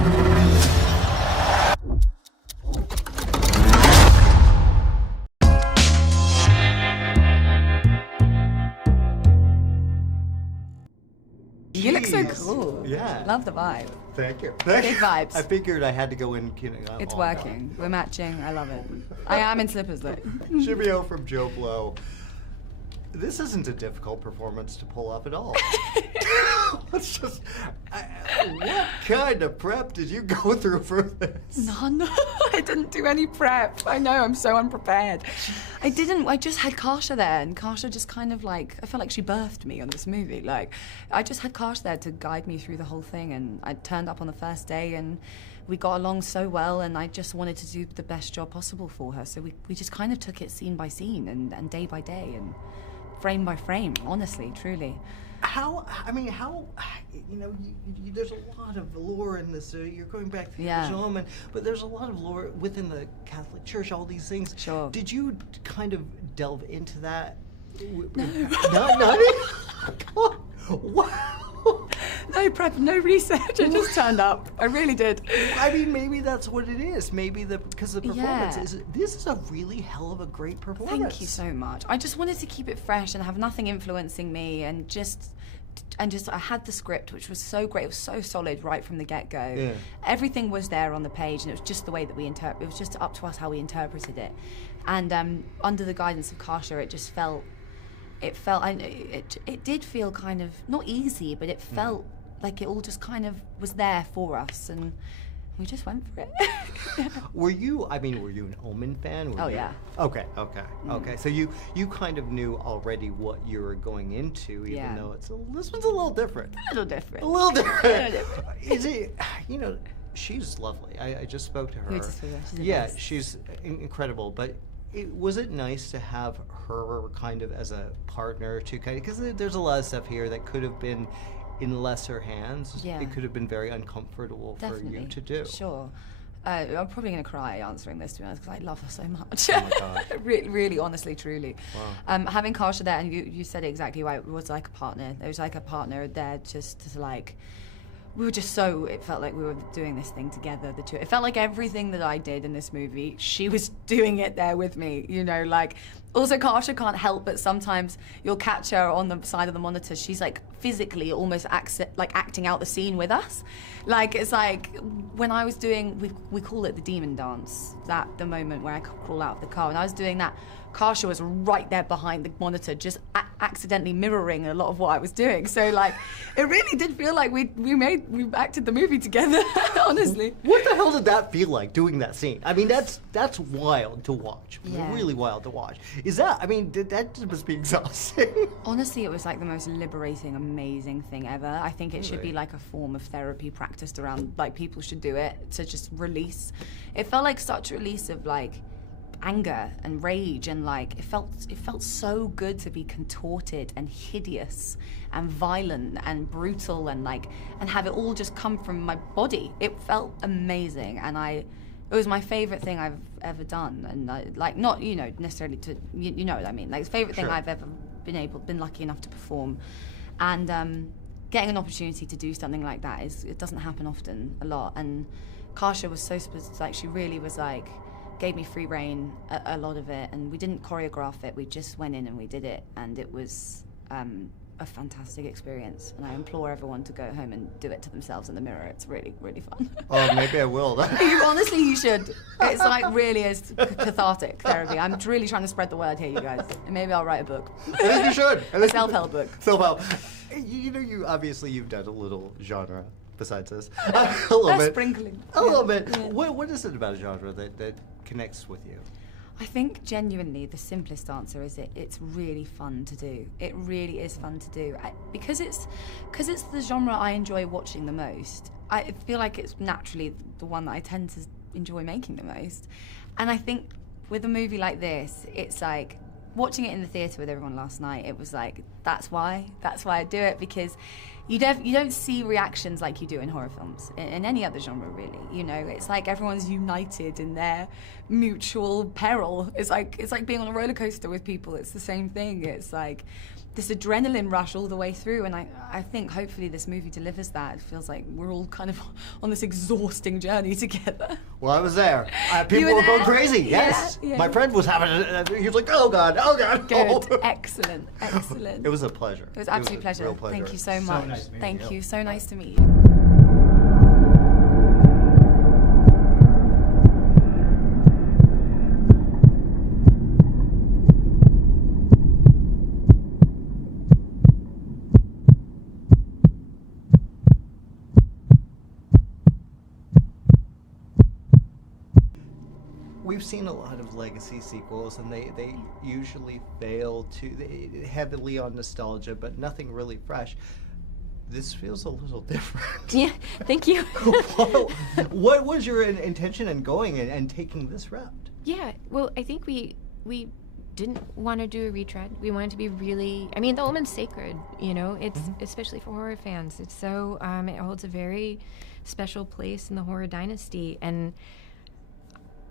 You look so cool. Yeah. Love the vibe. Thank you. Big vibes. I figured I had to go in. It's working. We're matching. I love it. I am in slippers though. JoBlo from JoBlo. This isn't a difficult performance to pull off at all. It's just, what kind of prep did you go through for this? None. I didn't do any prep. I know, I'm so unprepared. I just had Arkasha there, and Arkasha just kind of like, I felt like she birthed me on this movie. Like, I just had Arkasha there to guide me through the whole thing, and I turned up on the first day, and we got along so well, and I just wanted to do the best job possible for her. So we just kind of took it scene by scene, and day by day, and frame by frame, honestly, truly. There's a lot of lore in this. You're going back to the Omen, but there's a lot of lore within the Catholic Church, all these things. Sure. Did you kind of delve into that? No. Wow. No prep, no research, I just turned up. I really did. I mean, maybe that's what it is. Maybe because the performance this is a really hell of a great performance. Thank you so much. I just wanted to keep it fresh and have nothing influencing me, and just I had the script, which was so great. It was so solid right from the get-go. Yeah. Everything was there on the page, and it was just the way that it was just up to us how we interpreted it. And under the guidance of Arkasha, it did feel kind of, not easy, but it felt like it all just kind of was there for us, and we just went for it. Were you an Omen fan? Yeah. Okay. So you kind of knew already what you were going into, even though this one's a little different. A little different. Is it, she's lovely. I just spoke to her. She's incredible, but was it nice to have her kind of as a partner to because there's a lot of stuff here that could have been in lesser hands. Yeah. It could have been very uncomfortable for you to do. Sure. I'm probably going to cry answering this, to be honest, because I love her so much. Oh my gosh. really, honestly, truly. Wow. Having Arkasha there, and you said it exactly right, it was like a partner. There was like a partner there just to like, we were just so, it felt like we were doing this thing together, the two. It felt like everything that I did in this movie, she was doing it there with me, like, also Arkasha can't help but sometimes you'll catch her on the side of the monitor, she's like physically almost acting out the scene with us. Like, it's like, when I was doing, we call it the demon dance, the moment where I crawl out of the car, and I was doing that, Arkasha was right there behind the monitor, just accidentally mirroring a lot of what I was doing. So, like, it really did feel like we acted the movie together, honestly. What the hell did that feel like, doing that scene? I mean, that's wild to watch. Yeah. Really wild to watch. That must be exhausting. Honestly, it was like the most liberating, amazing thing ever. I think it should be like a form of therapy practiced around, like, people should do it to just release. It felt like such a release of, like, anger and rage, and like it felt so good to be contorted and hideous and violent and brutal and have it all just come from my body. It felt amazing, and it was my favorite thing I've ever done, and not necessarily to you know what I mean, like, it's the favorite thing I've ever been lucky enough to perform, and getting an opportunity to do something like that it doesn't happen often a lot. And Arkasha was so like, she really was like, gave me free rein a lot of it, and we didn't choreograph it, we just went in and we did it, and it was a fantastic experience, and I implore everyone to go home and do it to themselves in the mirror. It's really, really fun. Oh, maybe I will. Honestly, you should. It's like, really is cathartic therapy. I'm really trying to spread the word here, you guys. And maybe I'll write a book. I think you should. A self-help book. Self-help. You obviously you've done a little genre besides this. A little bit. Sprinkling. A little bit. Yeah. What is it about a genre that connects with you? I think genuinely the simplest answer is it's really fun to do. It really is fun to do. Because it's the genre I enjoy watching the most. I feel like it's naturally the one that I tend to enjoy making the most. And I think with a movie like this, it's like, watching it in the theatre with everyone last night, it was like, that's why I do it, because you don't see reactions like you do in horror films, in any other genre, really. It's like everyone's united in their mutual peril. It's like being on a roller coaster with people. It's the same thing. It's like, this adrenaline rush all the way through, and I think hopefully this movie delivers that. It feels like we're all kind of on this exhausting journey together. Well, I was there. People were going crazy. Yes, yeah. My friend was having it. He was like, "Oh God, oh God." Good, oh. excellent. It was a pleasure. It was an absolute pleasure. Real pleasure. Thank you so much. Nice Thank you. So nice to meet you. We've seen a lot of legacy sequels, and they usually fail heavily on nostalgia, but nothing really fresh. This feels a little different. Yeah, thank you. What was your intention in going and taking this route? Yeah, well, I think we didn't want to do a retread. We wanted to be really, I mean, the Omen's sacred, you know, it's especially for horror fans. It's so, it holds a very special place in the horror dynasty, and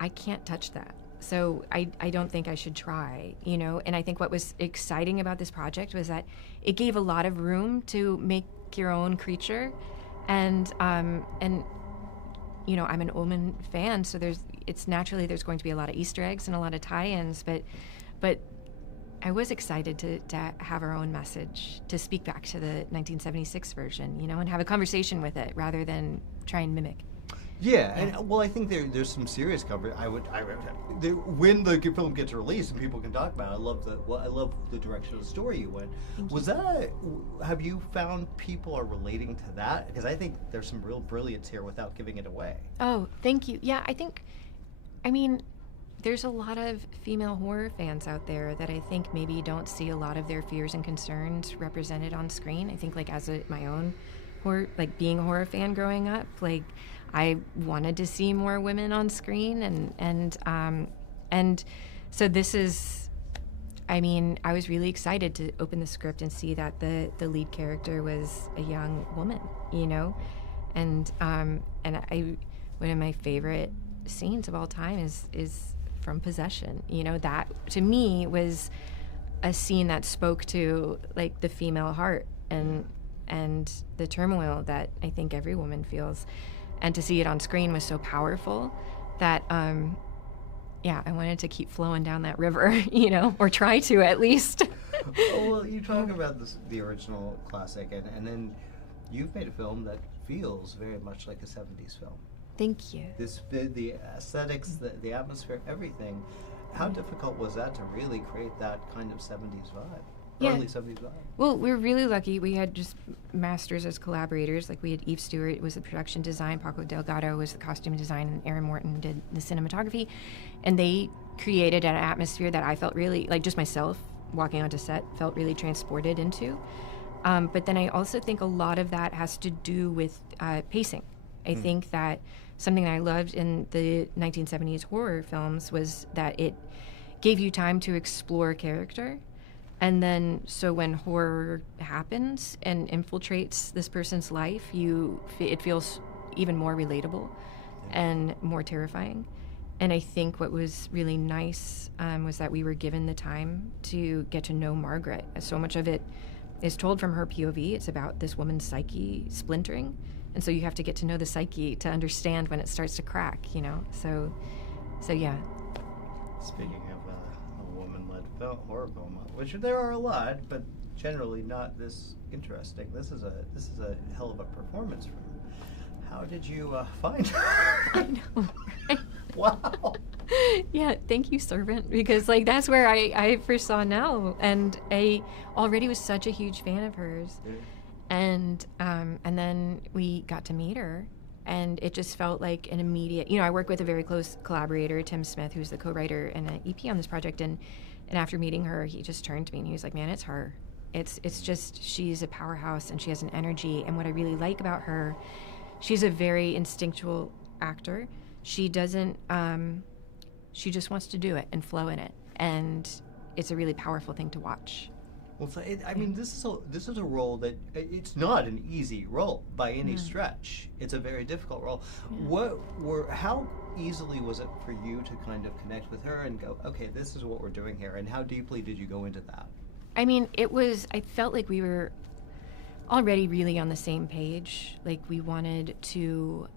I can't touch that. So I don't think I should try, you know. And I think what was exciting about this project was that it gave a lot of room to make your own creature, and you know, I'm an Omen fan, so there's going to be a lot of Easter eggs and a lot of tie-ins, but I was excited to have our own message, to speak back to the 1976 version, you know, and have a conversation with it rather than try and mimic. Yeah, and well, I think there's some serious coverage. When the film gets released and people can talk about it, I love the direction of the story you went. Have you found people are relating to that? Because I think there's some real brilliance here without giving it away. Oh, thank you. Yeah, I mean, there's a lot of female horror fans out there that I think maybe don't see a lot of their fears and concerns represented on screen. I think, like, as my own horror, like being a horror fan growing up, like, I wanted to see more women on screen, and so this is, I mean, I was really excited to open the script and see that the lead character was a young woman, you know, and one of my favorite scenes of all time is from Possession. You know, that to me was a scene that spoke to, like, the female heart and the turmoil that I think every woman feels. And to see it on screen was so powerful that, yeah, I wanted to keep flowing down that river, you know, or try to at least. Oh, well, you talk about the original classic, and then you've made a film that feels very much like a 70s film. Thank you. The aesthetics, the atmosphere, everything. How difficult was that to really create that kind of 70s vibe? Yeah. Early 70s vibe. Well, we were really lucky. We had just masters as collaborators. Like, we had Eve Stewart was the production design, Paco Delgado was the costume design, and Aaron Morton did the cinematography. And they created an atmosphere that I felt really, like, just myself walking onto set, felt really transported into. But then I also think a lot of that has to do with pacing. I think that something that I loved in the 1970s horror films was that it gave you time to explore character. And then, so when horror happens and infiltrates this person's life, it feels even more relatable and more terrifying. And I think what was really nice was that we were given the time to get to know Margaret. So much of it is told from her POV. It's about this woman's psyche splintering. And so you have to get to know the psyche to understand when it starts to crack, you know? So yeah. Speaking of a woman-led horror film, which there are a lot, but generally not this interesting. This is a hell of a performance from her. How did you find her? I know. Right? Wow. Yeah, thank you, Servant, because, like, that's where I first saw Nell, and I already was such a huge fan of hers. Yeah. And then we got to meet her, and it just felt like an immediate, you know, I work with a very close collaborator, Tim Smith, who's the co-writer and an EP on this project, and after meeting her, he just turned to me and he was like, man, it's her. It's just, she's a powerhouse and she has an energy, and what I really like about her, she's a very instinctual actor. She doesn't, she just wants to do it and flow in it, and it's a really powerful thing to watch. Well, I mean, this is a role that it's not an easy role by any stretch. It's a very difficult role. Yeah. How easily was it for you to kind of connect with her and go, okay, this is what we're doing here, and how deeply did you go into that? I mean, I felt like we were already really on the same page. Like we wanted to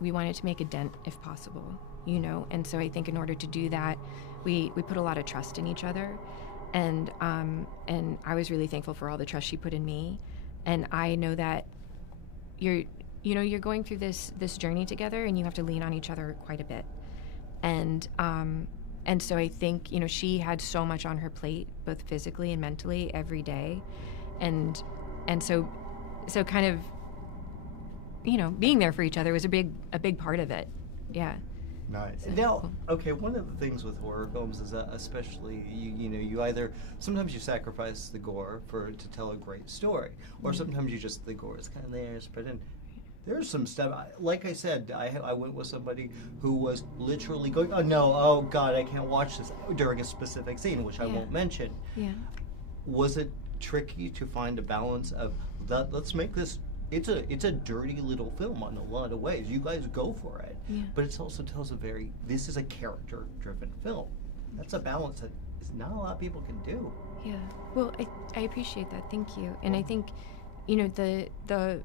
make a dent if possible, you know? And so I think in order to do that, we put a lot of trust in each other. And I was really thankful for all the trust she put in me. And I know that you're going through this journey together, and you have to lean on each other quite a bit. And so I think, you know, she had so much on her plate, both physically and mentally, every day. And so kind of, you know, being there for each other was a big part of it. Yeah. Nice. So, now, okay, one of the things with horror films is especially, you either, sometimes you sacrifice the gore to tell a great story, or sometimes the gore is kind of there, spread in. There's some stuff, like I said, I went with somebody who was literally going, oh God, I can't watch this, during a specific scene, which I won't mention. Yeah. Was it tricky to find a balance of, let's make this, it's a dirty little film in a lot of ways. You guys go for it. Yeah. But it also tells this is a character-driven film. That's a balance that not a lot of people can do. Yeah. Well, I appreciate that. Thank you. And I think, you know, the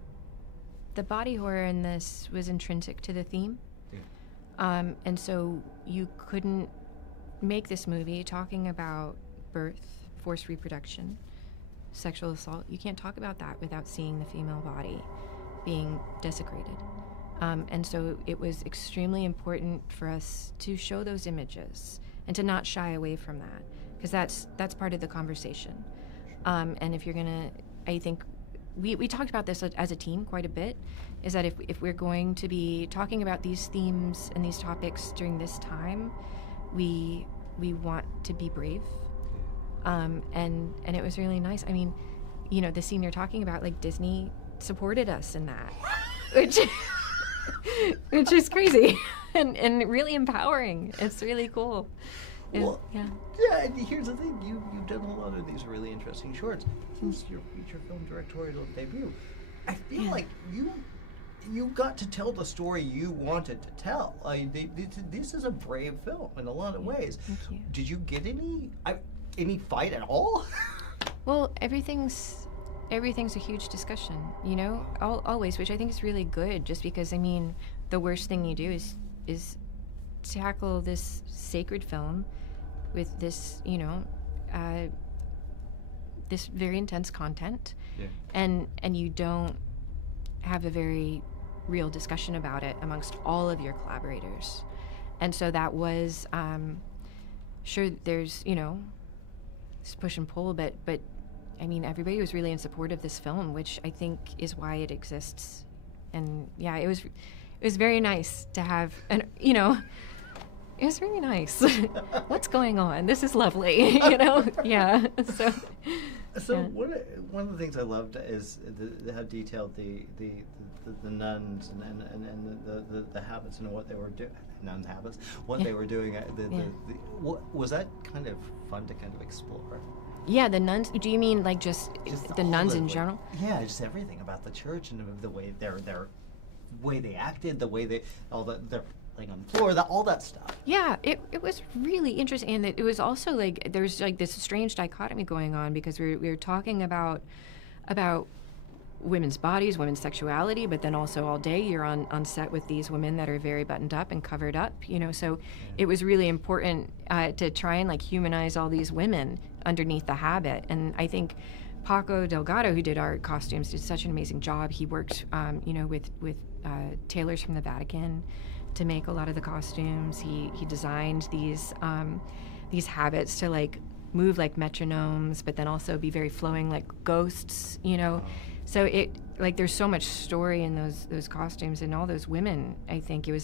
body horror in this was intrinsic to the theme. Yeah. And so you couldn't make this movie talking about birth, forced reproduction, sexual assault. You can't talk about that without seeing the female body being desecrated. And so it was extremely important for us to show those images and to not shy away from that, because that's part of the conversation. And if you're gonna, I think we talked about this as a team quite a bit, is that if we're going to be talking about these themes and these topics during this time, we want to be brave. And it was really nice. I mean, you know, the scene you're talking about, like, Disney supported us in that, which is crazy and really empowering. It's really cool. Well, yeah, and here's the thing. You've done a lot of these really interesting shorts. This is your feature film directorial debut. I feel like you got to tell the story you wanted to tell. This is a brave film in a lot of ways. Thank you. Did you get any fight at all? Well, everything's a huge discussion, you know, always, which I think is really good, just because, I mean, the worst thing you do is tackle this sacred film with this, you know, this very intense content, and you don't have a very real discussion about it amongst all of your collaborators. And so that was, sure, there's, you know, this push and pull, but I mean, everybody was really in support of this film, which I think is why it exists. And yeah, it was very nice to have, and you know, it was really nice. What's going on? This is lovely, you know? Yeah. So yeah. One of the things I loved is how detailed the nuns and the habits and what they were doing. Nuns' habits, what they were doing. Was that kind of fun to kind of explore? Yeah, the nuns. Do you mean like just the nuns in general? Yeah, just everything about the church and the way their way they acted, the way they're laying on the floor, all that stuff. Yeah, it was really interesting, and it was also like there's like this strange dichotomy going on, because we were talking about women's bodies, women's sexuality, but then also all day you're on set with these women that are very buttoned up and covered up, you know, so it was really important to try and like humanize all these women underneath the habit. And I think Paco Delgado, who did our costumes, did such an amazing job. He worked, you know, with tailors from the Vatican to make a lot of the costumes. He designed these habits to like move like metronomes, but then also be very flowing like ghosts, you know. So it, like, there's so much story in those costumes and all those women. I think we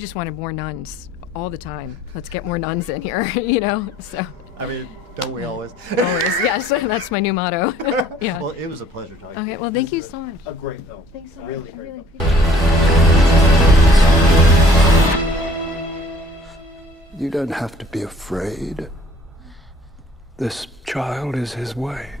just wanted more nuns all the time. Let's get more nuns in here, you know. So I mean, don't we always? Always, yes. That's my new motto. Yeah. Well, it was a pleasure talking to you. Okay. Well, thank you so much. A great film. Thanks so really much. I great really film. appreciate it. You don't have to be afraid. This child is his way.